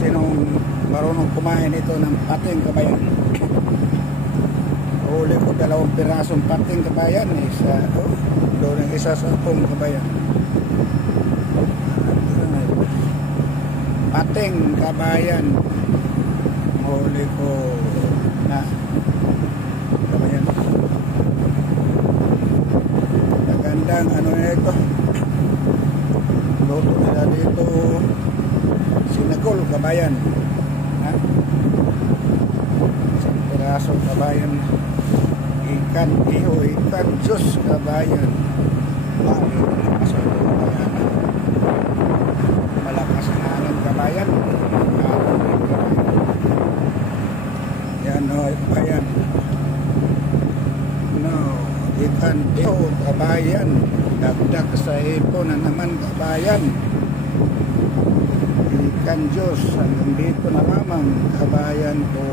Sinong marunong kumain ito ng pating kabayan? Huli ko 2 pirasong pating kabayan. Doon ang isa sa atong kabayan. Pating kabayan. Huli ko na kabayan. Magandang ano na ito. Luto nila dito. Sinagol kabayan. Ha? Isang pirasong kabayan. Ikan iho, ikan juice kabayan. Malakas ang kabayan. Malakas ang hangin kabayan. Yan o, kabayan. No, ikan iho kabayan. Dagdag sa ipon na naman kabayan. Ikan juice hanggang dito na lamang kabayan ko.